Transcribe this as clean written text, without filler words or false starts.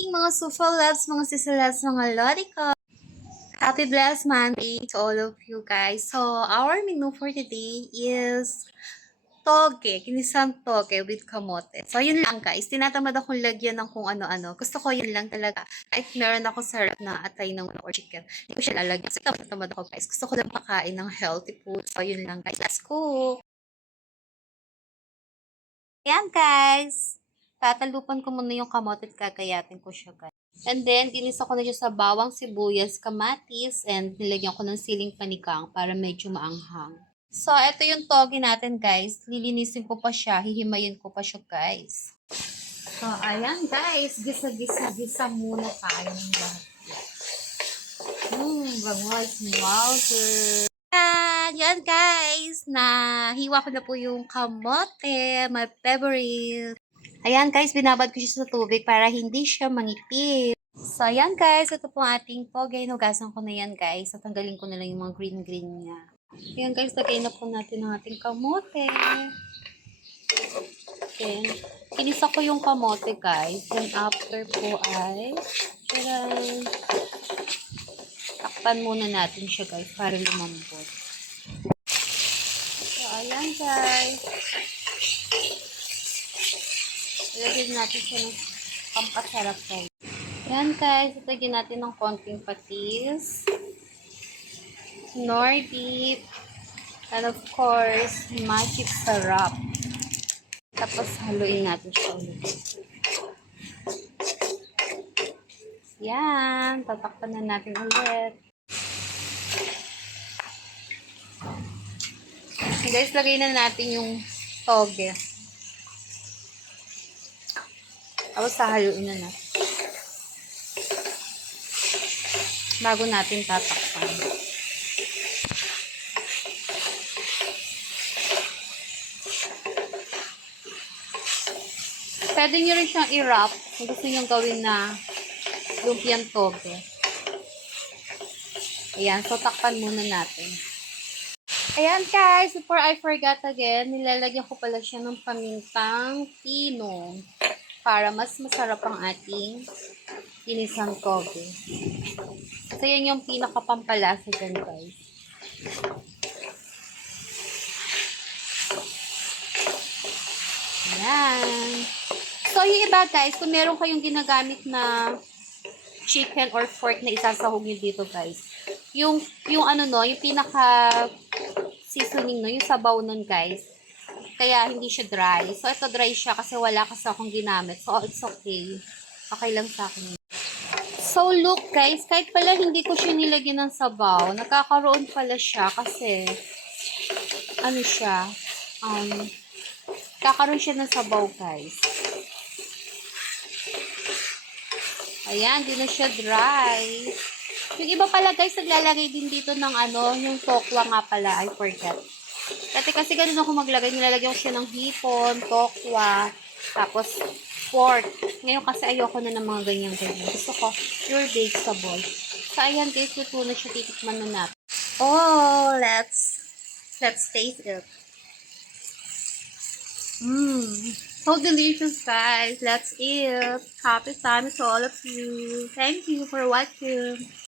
morning, mga Sufa Labs, mga Sisa Labs, mga Lodi ko. Happy blessed Monday to all of you guys. So, our menu for today is toge, kinisang toge with kamote. So, yun lang guys. Tinatamad akong lagyan ng kung ano-ano. Gusto ko yun lang talaga. Kahit meron ako sarap na atay ng or chicken, hindi ko siya lalagyan. So, tamad ako guys. Gusto ko lang pakain ng healthy food. So, yun lang guys. Let's cook! Ayan guys. Tatalupan ko muna yung kamote at kakayatin ko siya guys. And then, ginisa ko na siya sa bawang, sibuyas, kamatis, and nilagyan ko ng siling panigang para medyo maanghang. So, ito yung toge natin guys. Lilinisin ko pa siya, hihimayin ko pa siya guys. So, ayan guys. Gisa muna tayo ng lahat. Bangoy, wowzer. Yan guys, nahiwa ko na po yung kamote, my favorite. Ayan guys, binabad ko siya sa tubig para hindi siya mangipit. So ayan guys, ito po ating toge. Nugasan ko na yan guys. At tanggalin ko na lang yung mga green niya. Ayan guys, lagay na po natin ang ating kamote. Then, kinisa ko yung kamote guys. Then after po ay, takpan muna natin siya guys para lumambot. So ayan guys. Ilagay natin siya ng pampasarap guys. Ayan guys, ilagay natin ng konting patis, Nordic, and of course, magic sarap. Tapos haluin natin siya ulit. Yan, tatakpan na natin ulit. Guys, lagay na natin yung toge. Tapos haluin na natin. Bago natin tatakpan. Pwede nyo rin siyang i-wrap kung gusto nyo gawin na lumpiang toge. Ayan, so takpan muna natin. Ayan guys, before I forgot again, nilalagyan ko pala siya ng pamintang pino para mas masarap ang ating ginisang toge. So, yan yung pinakapampalasa dyan guys. Ayan. So, yung iba guys, kung meron kayong ginagamit na chicken or pork na isasahog nyo dito guys, yung ano no, yung pinaka seasoning no, yung sabaw nun guys, kaya hindi siya dry. So, ito dry siya kasi wala kasi akong ginamit. So, it's okay. Okay lang sa akin. So, look guys, kahit pala hindi ko siya nilagyan ng sabaw, nakakaroon pala siya kasi, ano siya, kakaroon siya ng sabaw guys. Ayan, di na siya dry. Yung iba pala guys, naglalagay din dito ng ano, yung tokwa nga pala, I forgot. Dati kasi ganun ako maglagay, nilalagyan ko siya ng hipon, tokwa, tapos pork. Ngayon kasi ayoko na ng mga ganyan-ganyan. Gusto ko pure vegetable. So ayan guys, luto na siya, titikman na natin. Oh, let's taste it. So delicious guys. Let's eat. Happy time to all of you. Thank you for watching.